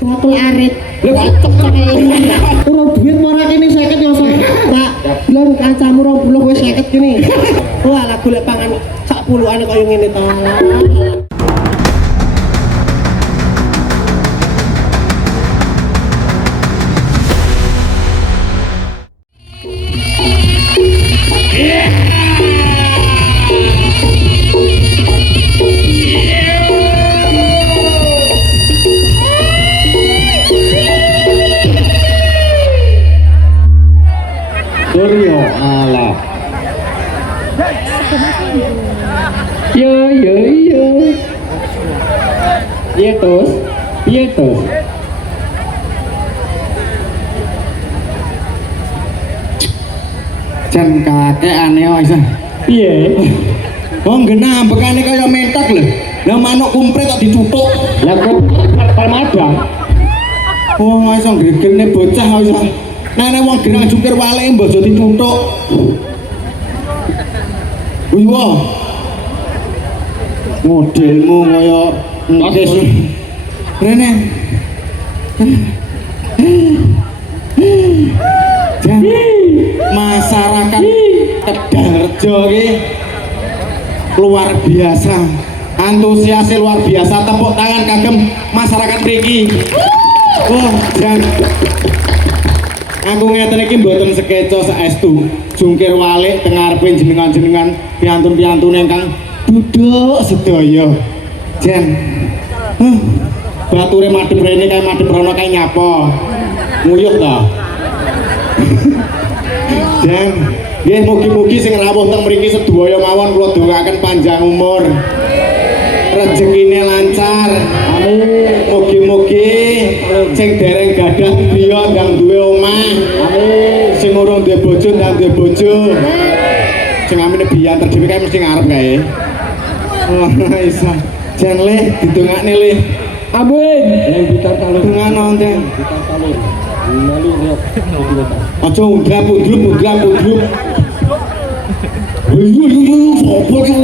Bakul arit. Lho kok Ora duit ora kene 50 ya, Sok. Tak bilang kancamu 20 wis 50 kene. Wah, lah golek pangan sak puluhan kaya ngene ta. Suryo alah. Yo. Piye tos? Jan kakek aneh wis. Piye? Wong genah ambekane kaya mentok lho. Lah manuk kumprit kok dicutuk. Lah kok palmadang. Oh, iso gregene bocah iso. Nek wong gerang jungkir walik mbok aja dicutuk. Iya. Modelmu kaya ngkes. Rene. Jan masyarakat Kedarjo iki luar biasa. Antusiasnya luar biasa, tepuk tangan kagem masyarakat mriki. Wah, Jan. Aku ngeten iki mboten sekeca saestu. Jungkir walik teng ngarepe jenengan-jenengan piantun-piantun ingkang duduk sedaya. Jan. Bature madhep rene kae madhep rono kae nyapa. Nguyuh ta. Jan, nggih mugi-mugi sing rawuh teng mriki sedaya mawon kula dongaaken panjang umur. Rezekine lancar. Amin. Mugi-mugi sing dereng gadah griya ndang duwe omah. Amin. Sing urung duwe bojo ndang duwe bojo. Sing amine biyanter dhewe kae mesti ngarep kae. Wah, isa. Jan le didongakne le. Amin. Yang bitar kalung. Dongano enten. Bitar kalung. Mali rek. Aja undrap-undrup. Sopo ki?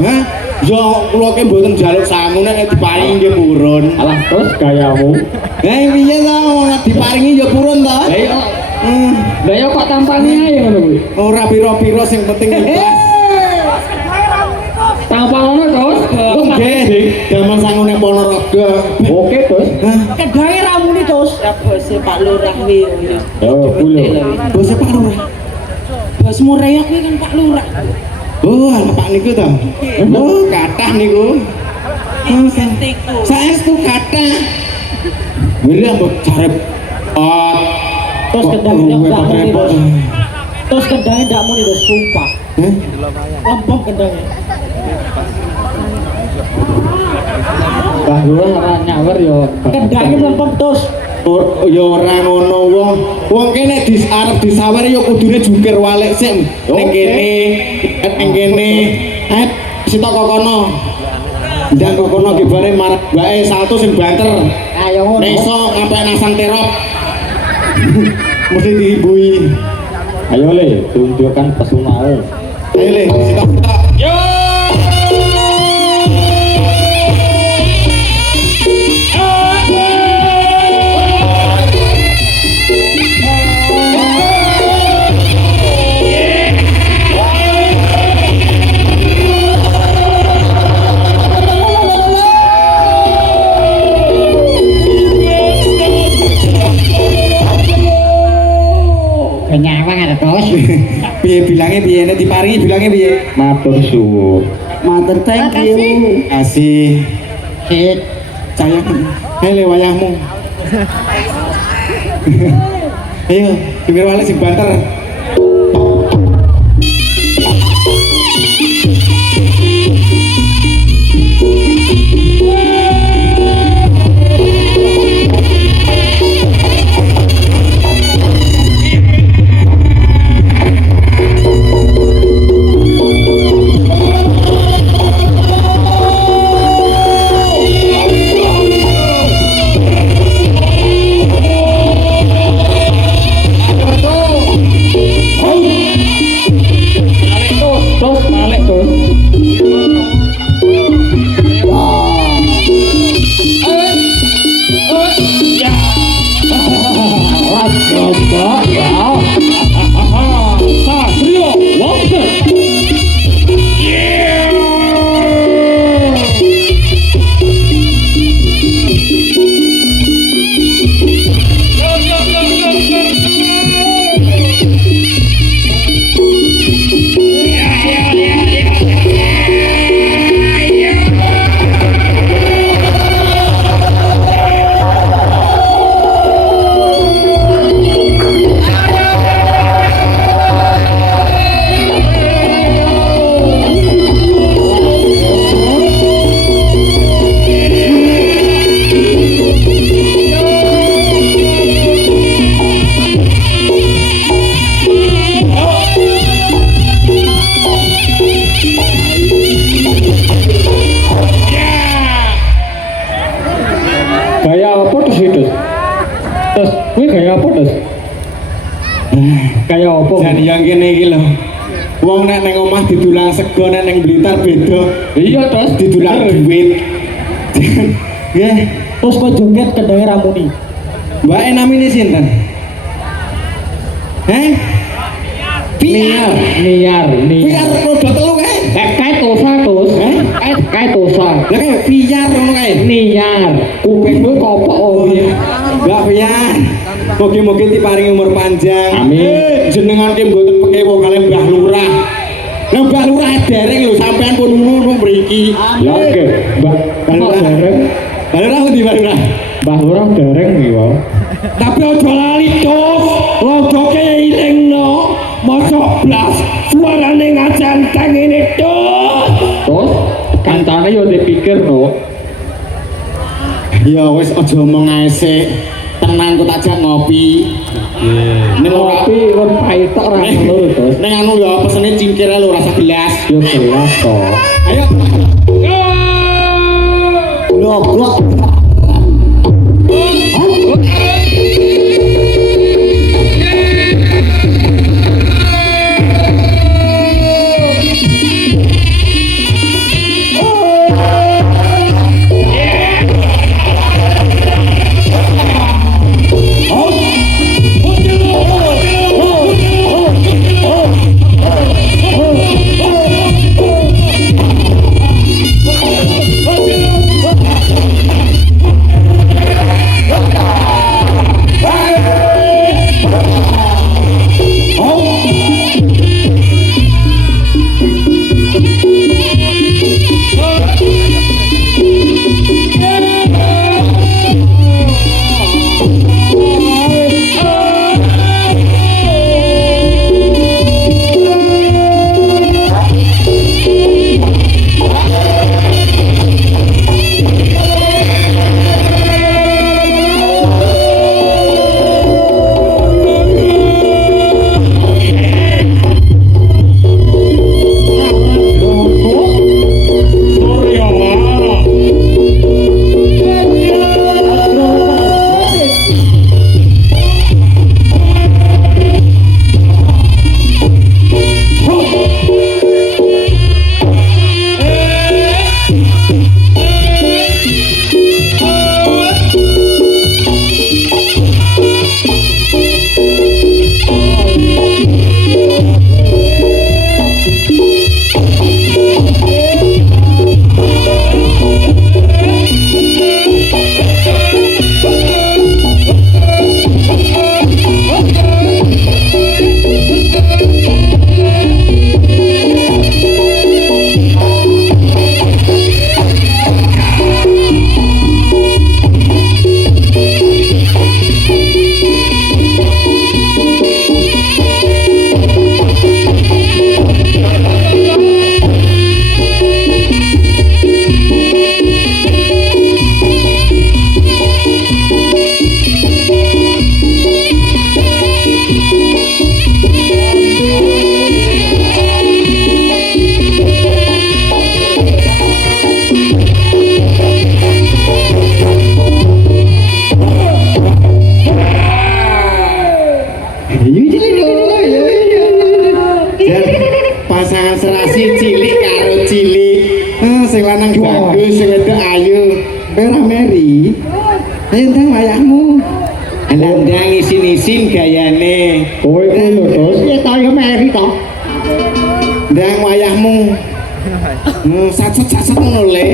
Hah? Ya kula ki mboten njaluk sangu nek diparingi nggih purun. Alah terus gayamu. Lah piye ta diparingi ya purun ta? Lah iya. Lah ya kok tampane ae ngono kuwi. Ora pira-pira sing penting ikhlas. Tampane terus. Nggih, damel sangu nek Ponorogo. Oke, terus. Kedahe ramune terus. Ya bose Pak Lurah kuwi. Oh, kulo. Bose Pak Lurah. Bos Muraya kuwi kan Pak Lurah. Oh, Pak niku to. Oh, kathah niku. Saestu kathah. Wiri ambek jarep. Terus kendangnya ndak repot. Terus kendangnya ndak muni terus sumpah. Lempem kendangnya. Bahwa ora nyawer yo. Kendangnya lempem terus. Ya ora ngono wong kene arep disawer ya kudune jungkir walik sik ning kene sitok kono ndang kono ki bare marek wae salto sing banter ayo ngono iso sampai nasang terop mesti diibui ayo le tunjukkan pesunamu ayo le sitok yo Nyawang ada terus. Piye bilangnya piye nek diparingi bilangnya piye? Matur suwun. Matur thank you. Kasih. Sit. Sayang. Hele wayahmu. Ayo, jungkir walik sing banter. Mbak. Wow. Satrio wonten. Gaya apa terus itu? Terus, gue gaya apa terus? Gaya apa? Jadi yang kene iki lho. Wong nek nang omah didulang sego nek nang Blitar beda. Iya terus Didulang duit. Nggih, Terus kok joget kendangnya ramuni. Mbak namine sinten? Heh? Piar. Niar. Piar rodo telu kae. Kayak tosa terus. Kayak tosa. Lah kae piar ngono kae. Niar. Kuping gue kopok oh iya. Mbak Piar. Mugi-mugi diparingi umur panjang. Amin. Jenengan ki mboten pekewo kalian Mbah Lurah. Lah Mbah Lurah dereng lho sampean pun ngono mriki. Ya oke, Mbak. Mbah Mbak Lurah. dereng. Mbah Lurah ndi Mbah Lurah? Mbah Lurah dereng iki wae. Tapi ojo lali tos, logoke ilingno, mosok blas, suarane ngacantang ini tos. Terus kancane yo dipikir no. Ya wis aja omong ae sik. Tenang kok tak jak ngopi. Ning ora Tapi kon pahit tok ra ngono terus. ning anu ya pesene cingkire lho rasa gelas. Yo gelas to. Ayo. Goblok. Pasangan serasi cilik karo cilik. Sing lanang bagus, sing wedok ayu. Ora meri. Ayo ndang wayahmu. Ndang isin-isin gayane. Kowe kuwi lho, Dos. Ya tau ya meri to. Ndang wayahmu. Sat-sat ngono le.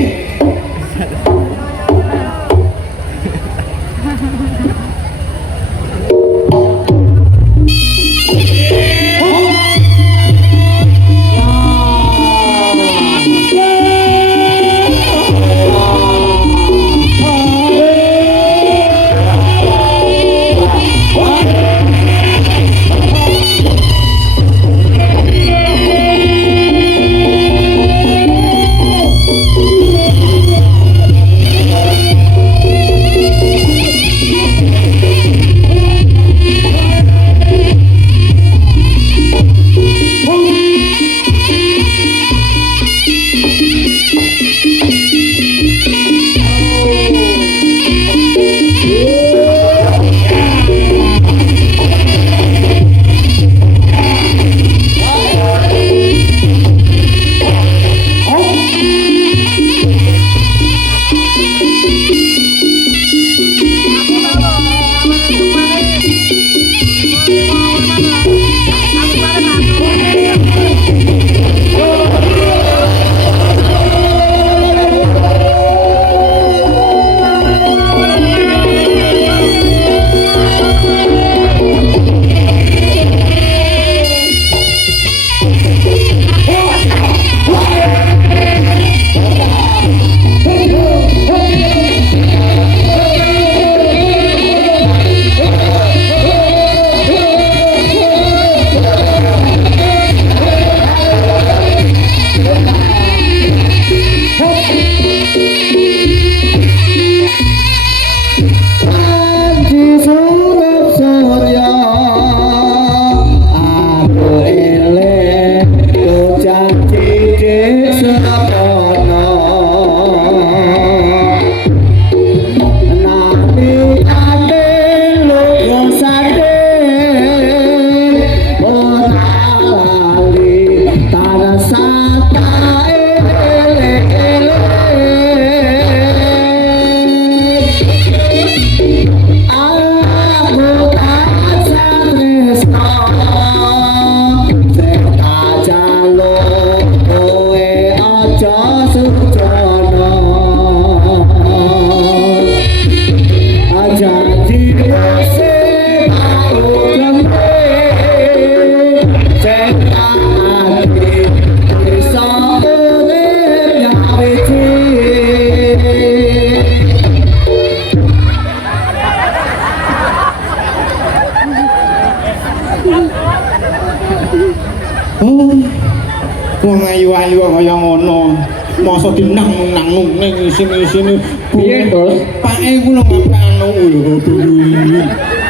Wong ayu-ayu kaya ngono. Masa dinang-nang ning isin-isine. Piye, Dos? Pake ku lho ngapakno lho.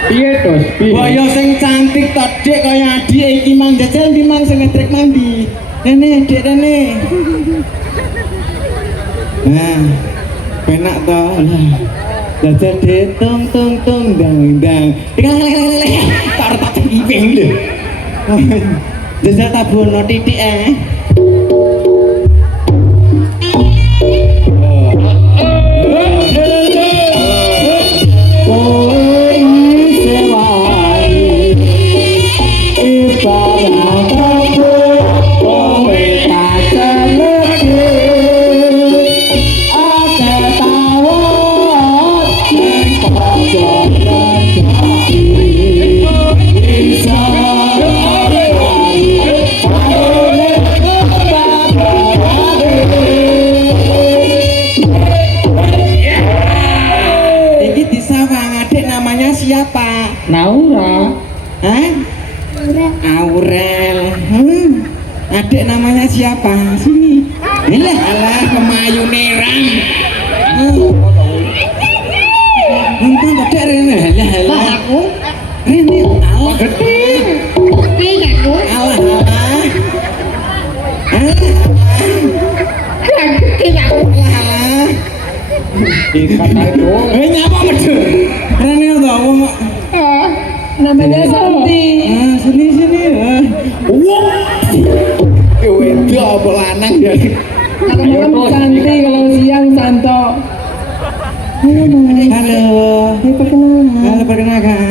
Piye, Dos? Piye? Kaya sing cantik to, Dik, kaya adik iki mang jajal ndi mang sing ngetrek mandi. Rene, Dik, rene. Nah, penak to. Jajal Dik, tung tung tung dang dang. Tak tak iping lho. Jajal tabono titik siapa? Naura. Hah? Aurel. Adik namanya siapa? Sini. Alah, kemayu nerang. Untung gede Rene. Alah. Aku. Rene, alah gede. Gede aku. Alah. Gede aku. Alah. Ikan itu. Nyapa medun. Rene to wong. Namanya Santi. Sini. Wah. Itu apa lanang ya? Kalau malam Santi, kalau siang Santo. Halo. Halo, perkenalkan.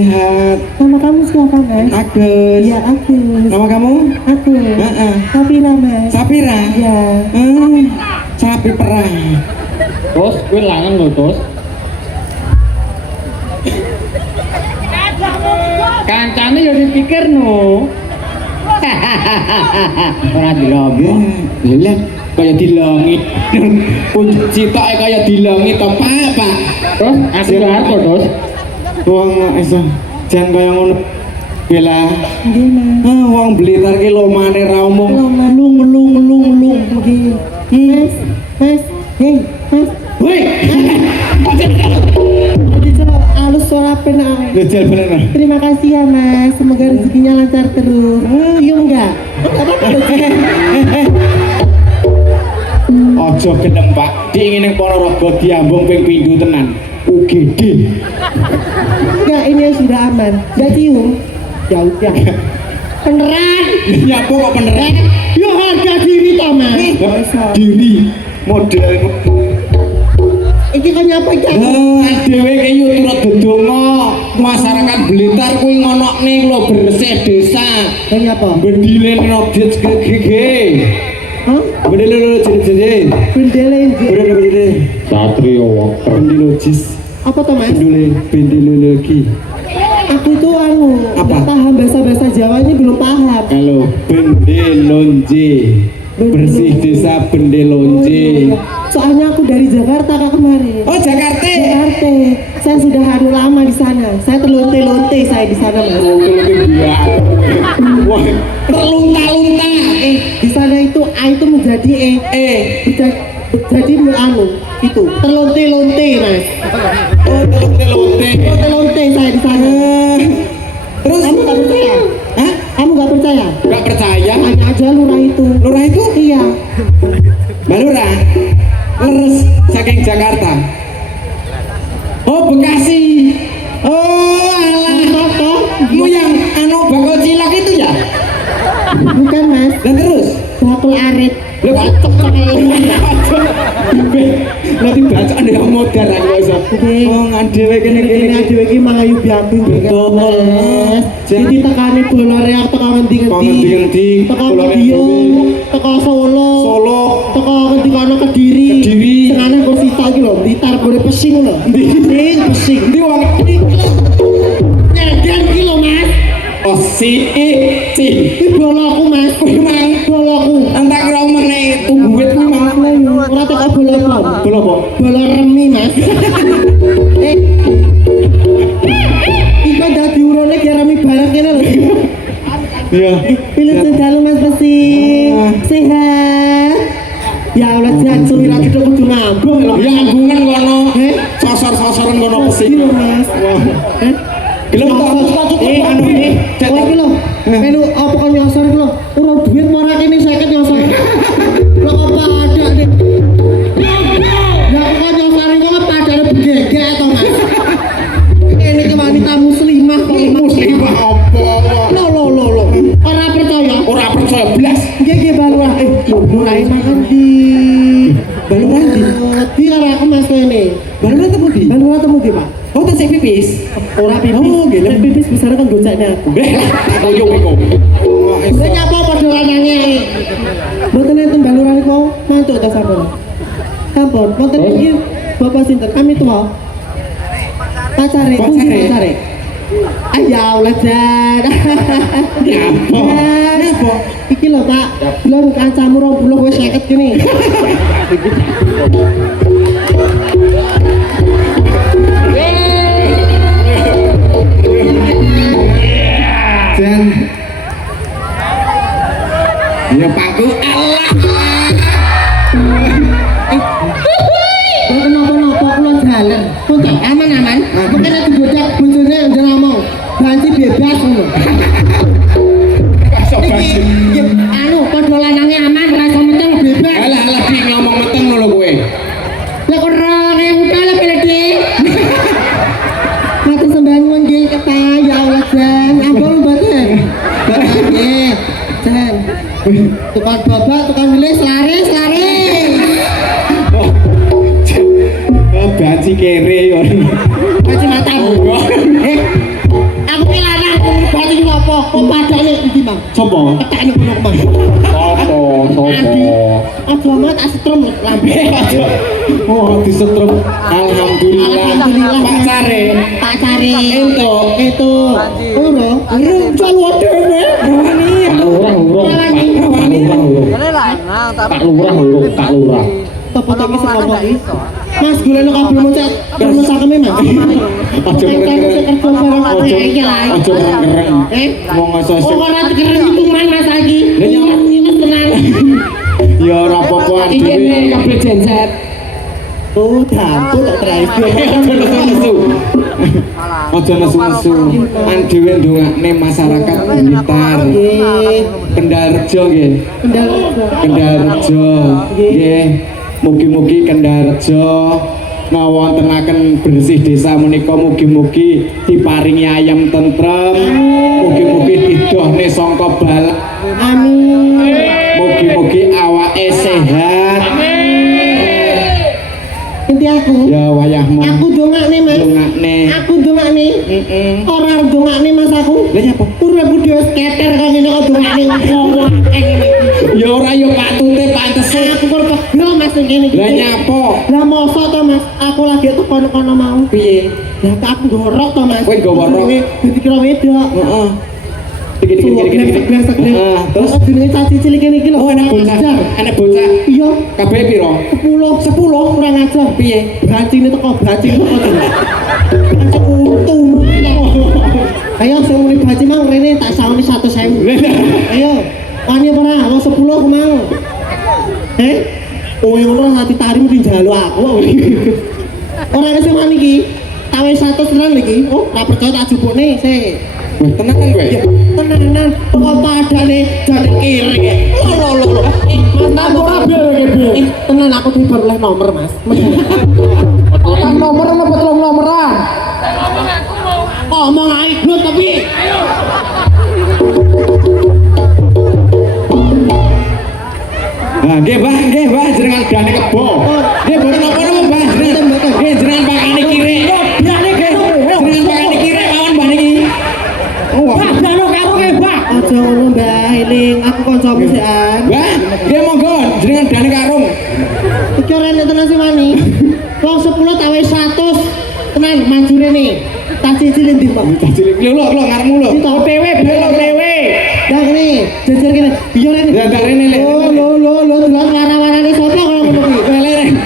sehat. Nama kamu siapa, Mas? Agus. Ya, Agus. Nama kamu? Aku. Heeh. Sapira, Mas. Sapira. Ya. Sapi perah. Tos, gue lanang lho, Tos. Kancane ya dipikir no. Ora dilonggo. Lah, kaya dilongit. Citoke kaya dilongit to, Pak. Tos, aku apa, Tos? Wong iso jan kaya ngono. Bela. Nggih, Mas. Wong Blitar ki lomane ra omong. Lung. Nggih. Mas. Hei, Mas. Woi. Jadi celok halus suara pena. Lejal bener. Terima kasih ya, Mas. Semoga rezekinya lancar terus. Iya enggak? Ojo gedeng, Pak. Diingin ning Ponorogo diambung ping pindho tenan. UGD. Enggak, ini sudah aman. Enggak cium. Ya udah. Beneran? Ya kok beneran? Ya harga diri toh, Mas. Diri model. Iki kan nyapa iki? Dhewe ki yo turut dedonga masyarakat Blitar kuwi ngonokne lho bersih desa. Kan nyapa? Bendile objek gege. Hah? Bendile lho jeje. Bendele. Bendile. Satrio Walker. Bendilogis. Apa toh, Mas? Bendilologi. Aku itu Apa? nggak paham bahasa Jawa ini belum paham. Halo, Bendelonje. Bersih desa Bendelonje. Soalnya aku dari Jakarta Kak kemarin. Oh, Jakarta. Jakarta. Saya sudah lama di sana. Saya terlonte-lonte saya di sana, Mas. Wah, terlunta-lunta. Di sana itu A itu menjadi jadi itu terlonte-lonte, Mas. Oh, terlunta-lunta. Terlonte saya di sana. Terus Kamu nggak percaya? hah? Kamu nggak percaya? Gak percaya? Tanya aja lurah itu. Lurah itu? Iya. Mbak Lurah, leres saking Jakarta. Oh, Bekasi. Oh, alah. Kamu yang bakal cilok itu ya? Bukan, Mas. Dan terus? Bakul arit. Lho kok nanti baca ada yang modal aku iso. Oh, ngadewe kene Ini adewe iki mangayu biabing Betul. Mas. Jadi tekane bolore aku teko ngendi-ngendi. Teko Madiun, teko Solo. Teko ngendi kono Kediri. Tengane kursi tok iki lho, Blitar gone pesing lho. Pesing. Ndi wong Nyadar iki lho, Mas. oh si. Iki boloku, Mas. Mang Boloku. entak kira meneh tungguit kuwi mang. Ora teko bola pon. Bola apa? Bola remi, Mas. Iku dadi urune ki remi bareng kene lho. Iya. Pilih sedalu Mas Besi. Sehat. Ya Allah, sehat suwira kita kudu ngambung lho. Ya ambungan kono. Sosor-sosoran kono pesi. Iki lho, Mas. Gelem to? Anu iki. Oh iki lho. Melu apa kon nyosor iki lho. Ora duit ora kene 50 nyosor. Lho kok padha nek. Ya kok nyosor iki kok padane begegek to, Mas. Ini ke wanita muslimah kok Muslimah apa? Lo. Ora percaya. Ora percaya blas. Nggih balurah. Mulai makan di Balurah ndi? Di arah aku Mas kene. Balurah temu di? Balurah temu di, Pak. Oh, tasik pipis. Ora pipis. Oh, gila. Nek pipis besar kan gocekne aku. Aku yo iku. Kowe nyapa padha lanange. Mboten enten balurah niku mau mantuk ta sampun. Sampun, mboten iki Bapak sinten? Kami tuwa. Pacare, pacare. Ya Allah, Jan. Apa? Iki lho, Pak. Belum kancamu 20 wis 50 kene. Jan. Ya Pakku Allah. Kenapa-napa kula jalan. Untuk aman-aman. Mungkin nek digodak bojone njen ngomong. Ganti bebas ngono. Iki anu padha lanange aman ora iso meteng bebas. Alah di ngomong meteng lho kowe. Lek ora udah lah pilih. Matur sembahun nggih kata ya Allah Jan. Ampun mboten. Nggih. Jan. Tukang babak, tukang nulis laris. Oh, baci kere yo. Kaci matamu. Oh, disetrum. Alhamdulillah. Pak Care. Tak cari. Ento. Itu. Uro. Arep jalu dhewe. Rawani. Pak Lurah. Foto iki sing ngomong iki. Mas golekno kabel muncak. Terus sakeme Mas. Aja keren-keren. Aja keren-keren. Wong sosok. Ora keren itu man Mas lagi. Ini tenan. Ya ora apa-apa dhewe. Kabel genset. Oh, dampu tak terakhir. Aja nesu-nesu. An dhewe ndongakne masyarakat Blitar. Kendal Rejo nggih. Kendal Rejo. Nggih. Mugi-mugi Kendal Rejo ngawontenaken bersih desa menika mugi-mugi diparingi ayam tentrem. Mugi-mugi didohne sangka balak. Amin. Mugi-mugi awake sehat. Inti aku. Ya wayahmu. Aku dongakne Mas. Dongakne. Aku dongakne. Ora dongakne Mas aku. Lah nyapa? Uripku dhewe sketer kok ngene kok dongakne ngomong. Ya ora ya patute pantese. Aku kok pegel Mas ning kene iki. Lah nyapa? Lah mosok to Mas, aku lagi tekono-kono mau. Piye? Lah aku gorok to Mas. Kowe nggawa rok? Dadi kira wedok. Heeh. Dikit-dikit. Terus jenenge caci cilik kene iki lho. Oh, anak bocah. Anak bocah. Iya, Kabeh piro? 10 kurang ajar. Piye? Bacine teko bacing teko. Bacing untung. Ayo sing muni bacing mang rene tak sauni 100.000. Ayo. Wani ora, wong 10 ku mau. Oh, yang ngono hati tarim di njaluk aku. Ora sing wani iki. Tawe 100 tenan iki. Oh, ora percaya tak jupukne sik. Wah, tenan kowe. Tenanan, kok padane jane kiri. Lho. Mas ora biar tenan aku tidur oleh nomor, Mas. Orang nomor apa telung nomoran? Omong ae glut tapi. Nah, nggih, Mbah, jenengan dane kebo. Nggih, mboten napa-napa, Mbah. Nggih, jenengan pakane kiri. Jenengan pakane kiri mawon Mbah niki. Oh, Dano karo ke, Mbah. Aja ngono, Mbah. Eling aku kancamu sian. Mbah, nggih monggo jenengan dane karung. Iki ora nek tenan sing wani. Wong 10 tawe 100. Tenan manjure ne. Tak cicilin ndi, Pak? Lho, ngarepmu lho. Kita dhewe, belok dhewe. Dah kene, jejer kene. Iya rene. Ya dak rene lho. Lo, delok wara-warane sapa kaya ngono kuwi? Lele.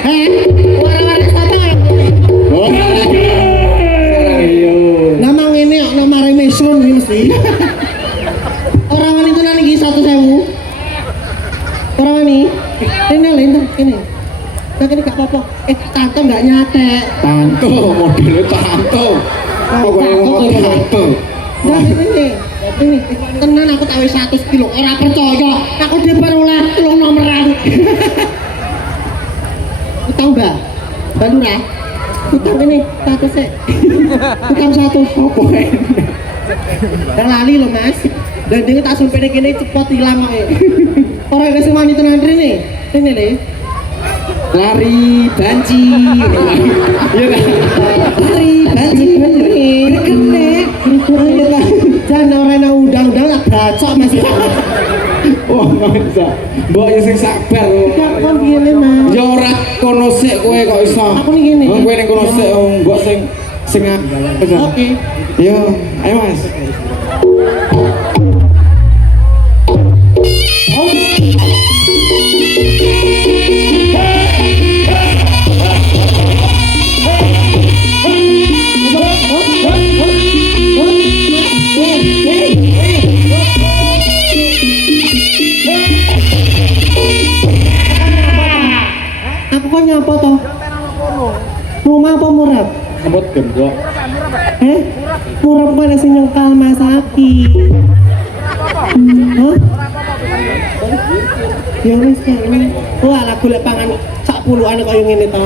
Wara-warane sapa kaya ngono? Oh. Ayo. Nama ngene kok nama remeson iki mesti. Ora wani tenan iki 100.000. Ora wani. Kene lho, kene. Nah kene gak apa-apa. Tante gak nyatek. Tanto, modelnya tanto. Pokoknya ngomong tanto. Nah ini tenan aku tak wis 100 kilo. Ora percaya. Aku dhewe oleh telung nomeran. Utang Mbak. Bandura. Utang ini 100 sik. Utang 100 opo ae. Dah lali lho Mas. Dan dia tak sumpene kene cepot ilang kok. Ora wis wani tenan rene. Rene le. Lari banci. Iya kan? Lari banci kene. Jangan orang yang undang-undang tak bacok Mas. Wah, masa. Mbok ya sing sabar. Kok ngene Mas? Ya ora kono sik kowe kok iso. Aku ning kene. Kowe ning kono sik mbok sing Oke. Yo, ayo Mas. Aku kok nyapa toh? Rumah apa murah? Semut gembok. Murah kok ada sing nyengkal Mas Aki. Hah? Ya wis kok ini. Wah, lah golek pangan sak puluhan kaya ngene to.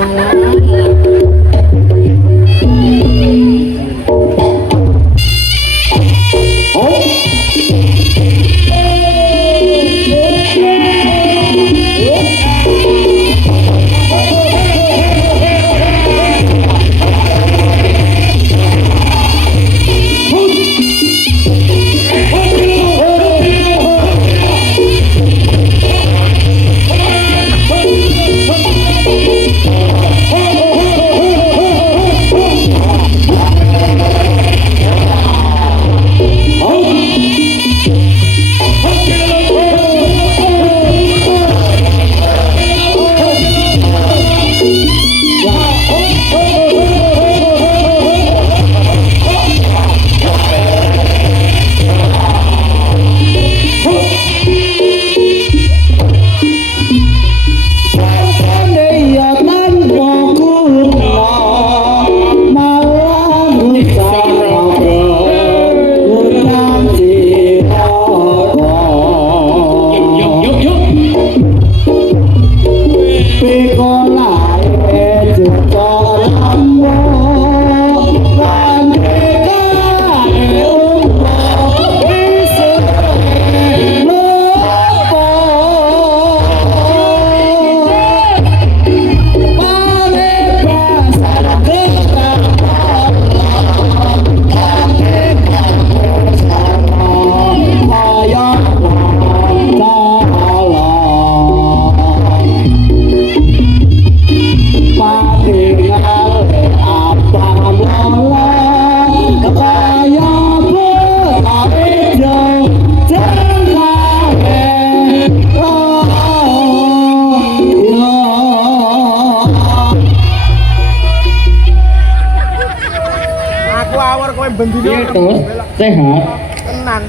Iya terus sehat. Tenan.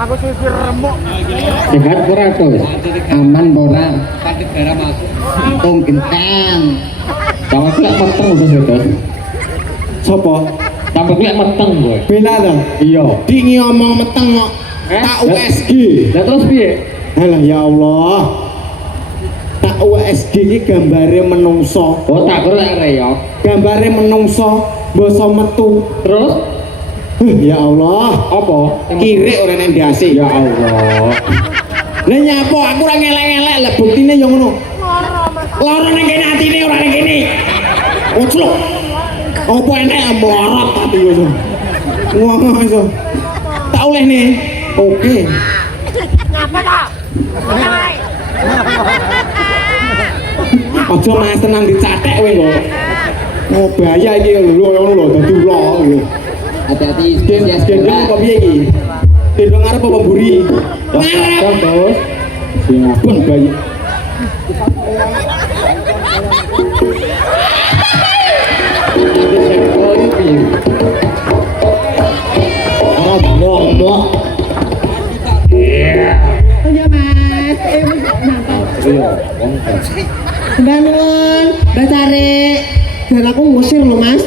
Aku sisi remuk. Sehat ora terus. Aman ora untung genteng Sampai kuliah meteng terus terus. Sopo? Sampai kuliah meteng gue. Bela to. Iya. Di ngomong meteng kok. Tak USG. Lah terus piye? Alah ya Allah. Tak USG iki gambare menungso. Oh tak kira reok. Gambare menungso basa metu. Terus Ya Allah. apa? Kirik ora nang ndase. Ya Allah. Lah nyapa aku ora ngelek-ngelek lah buktine ya ngono. Lara ning kene atine ora ning kene. Ucluk. Apa enek mlorot tapi ngono. Wah iso. Tak oleh nih. Oke. Aja mas tenang dicatek kowe kok. Oh bahaya iki lho ngono lho dadi ula lho. hati-hati Gendong kok piye iki? Gendong arep apa mburi? Ngarep terus. Singapun bayi. Oh, ngomong. Oh ya mas, Iya, wong Mbak Nun, Mbak Cari. Dan aku ngusir loh mas.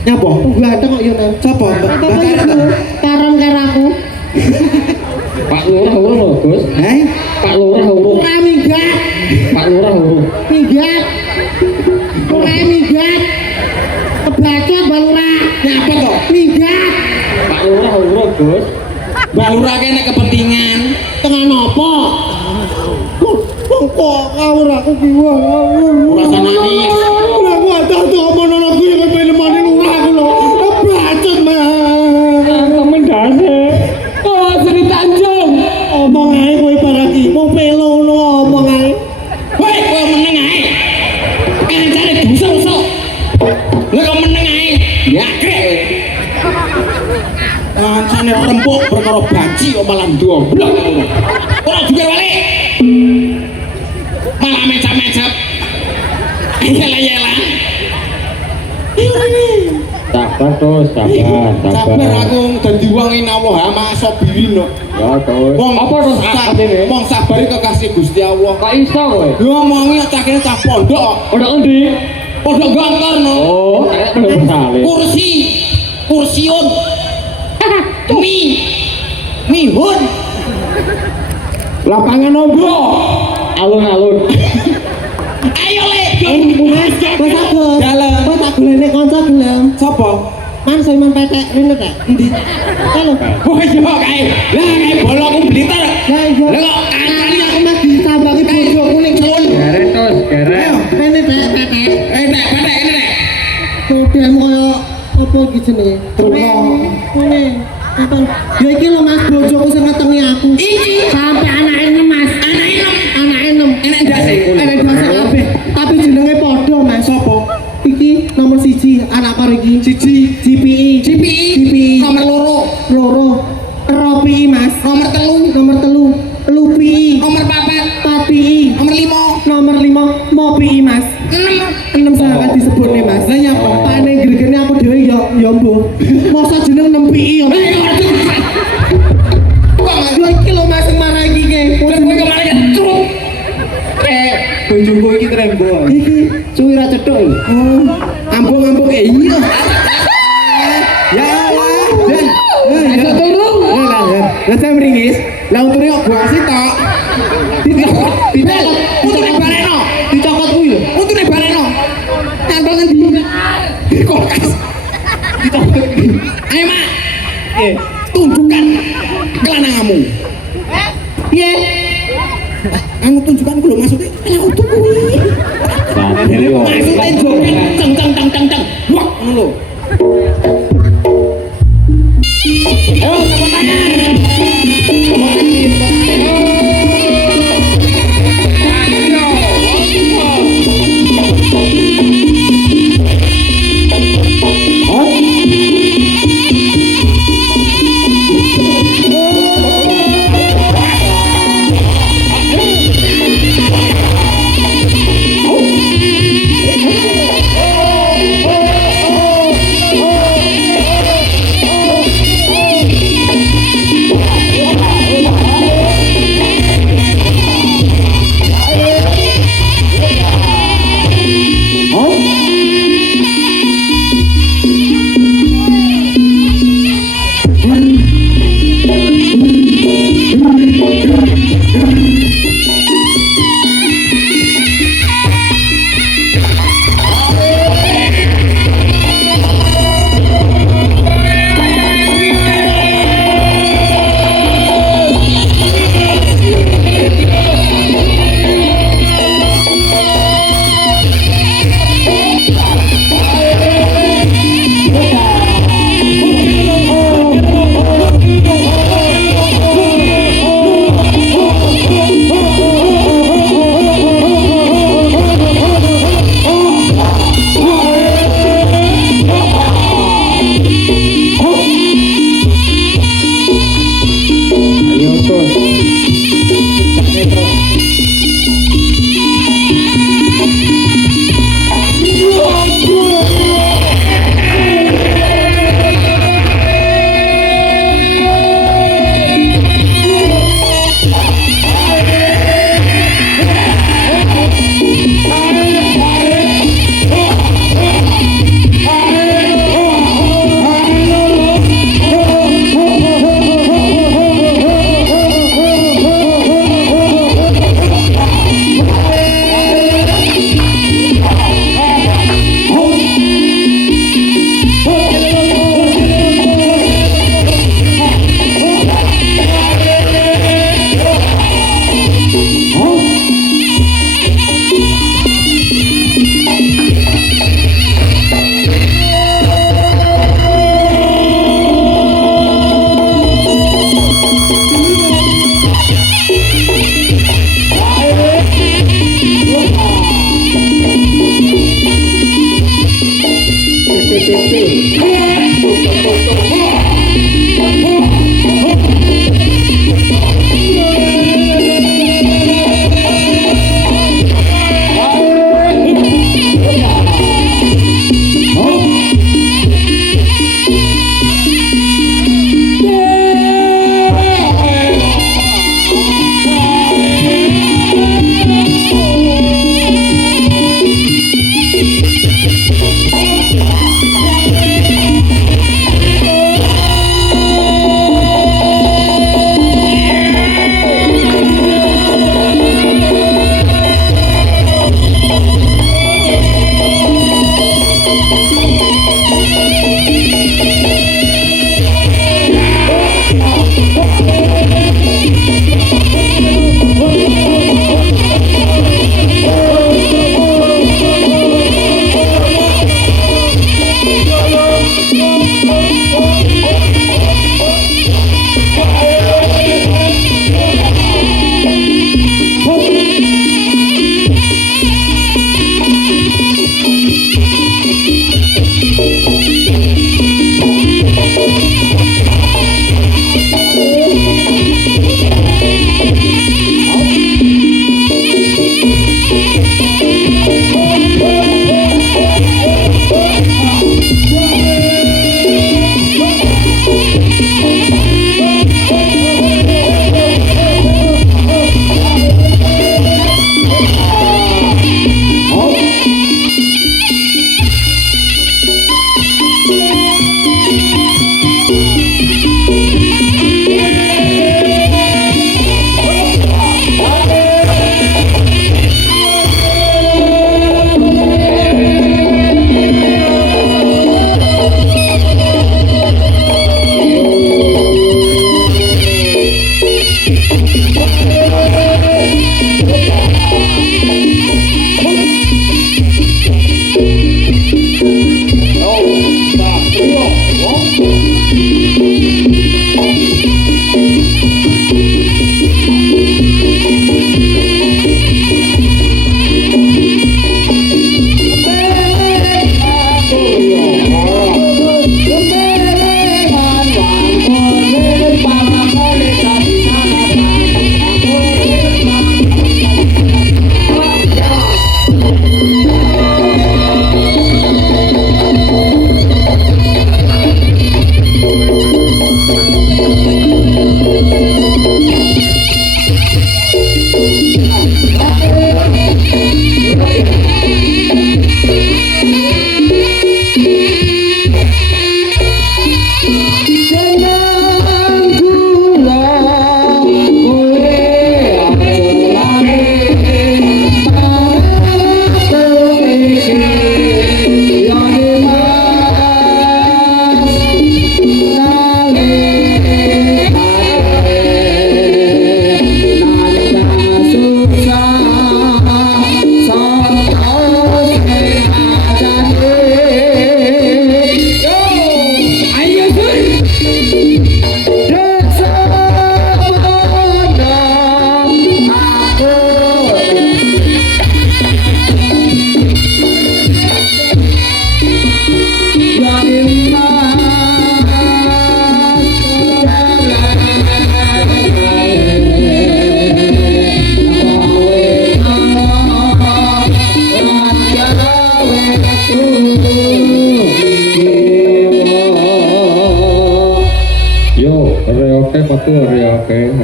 Nyapa? Gue ada kok Yunan. Sapa? Apa itu? Karang karaku. Pak Lurah urung lho, Gus. Heh? Pak Lurah urung. Ora minggat. Pak Lurah urung. Minggat. Ora minggat. Kebaca balura. Nyapa to? Minggat. Pak Lurah urung, Gus. Mbak Lurah kene kepentingan. Tengah nopo? Kok ngawur aku ki wong. Ora usah nangis. Ora kuat tuh omongan aku yang pengen mani lurah aku lho. Bacot mas. Temen dase. Oh, Sri Tanjung. Omong ae kowe barang iki, mau pelo ngono omong ae. Woi, kowe meneng ae. Kancane dosa-dosa. Lah kok meneng ae? Ya krek kowe. Kancane rempuk perkara banci kok malah ndoblok ngono. Ora juga balik. Malah mecap-mecap. Yela-yela. Sabar terus, sabar, Sabar aku dadi wong inallah ma sabirin kok. Ya terus. Wong Apa terus atine? Wong sabar iki kekasih Gusti Allah. Kok iso kowe? Lho ngomongi cah kene cah pondok. Udah endi? Pondok Gangkar no. Oh, kayak belum saleh. Kursiun. Mihun. Lapangan ombro. Alun-alun. Ayo le. Mas, wis aku. Dalam. Kok tak golekne kanca gelem. Sapa? Man Soiman petek rene ta? Endi? Halo. Oh iya kae. Lah kae bolongku blitar. Lah iya. Lah kok kancane Aku mah ditambahi bojoku ning Sun. Geret terus, geret. rene petek. Nek pada ini nek. Kodem koyo apa iki jenenge? Terus. Ngene. Apa? Ya iki lho Mas bojoku sing ngetengi aku. Iki Sampai anake enem Mas. Anake enem. enek ndase. Enek dasa kabeh. Tapi jenenge padha Mas. Sapa? Iki nomor 1 anak karo iki. GPI. GPI. Nomor 2. Loro. Ro PI Mas. Nomor 3. Nomor 3. Lu PI. Nomor 4. 4 PI. Nomor 5. Nomor 5 mau PI Mas. 6 sangat disebut nih Mas. Lah nyapa? Pak ning gregene aku dhewe ya mbuh. Masa jeneng 6 PI ya. Lha iki lho Mas sing marah iki ke. Kowe kemarin truk. bojoku iki trembo Iki suwi ra cethuk oh, ambung-ambung iya. Ya Allah. Dan ayo turu lah saya meringis. Lah untune kok gua sih tok. Tidak. Untune bareno. Dicokot kuwi lho. Untune bareno. Nambang endi? Di kulkas. Ditokot. Ayo, Mak. Tunjukkan kelananganmu. Piye? Anu tunjukkan ku lho maksudnya. Ayo kuwi. Maksudnya joget ceng ceng ceng ceng ceng. Wah, ngono lho. Ayo, tepuk tangan.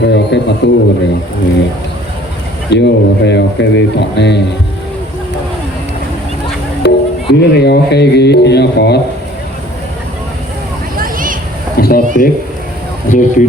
reoke matu yo reoke di tokne dia reoke gini nyokot sabik jadi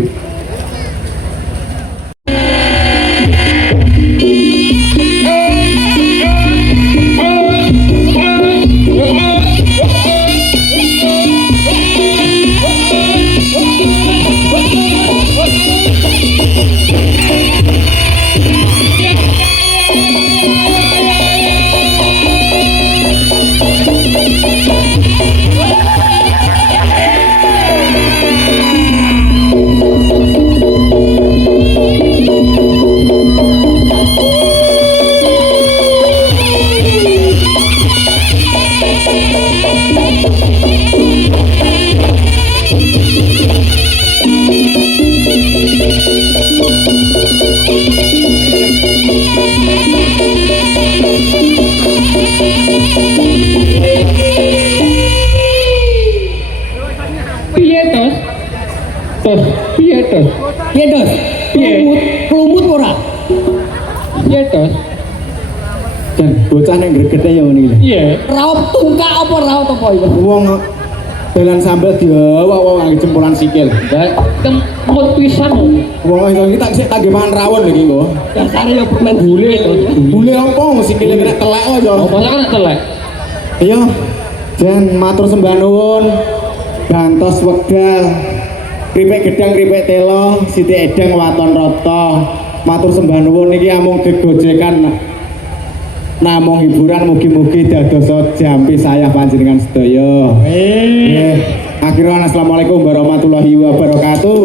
Tos, piye tos? Piye, Dos? Piye? Kelumut ora? Piye tos? Dan bocah ning gregete ya ngene iki. Iya. Raup tungkak apa raup apa iki? Wong dolan sambel diawak-awak nganggo jempolan sikil. Lah, kan mut pisan. Wong iki tak sik tak nggih mangan rawon lho iki kok. Dasare ya permen Bule tos. Bule apa sikile kena telek aja. Apa kena telek? Iya. Jan matur sembah nuwun. Gantos wekdal. Kripik gedang kripik telo, siti edang waton rata. Matur sembah nuwun iki amung gegojekan namung hiburan mugi-mugi dadosa jampi saya panjenengan sedaya. Amin. Akhirnya assalamualaikum warahmatullahi wabarakatuh.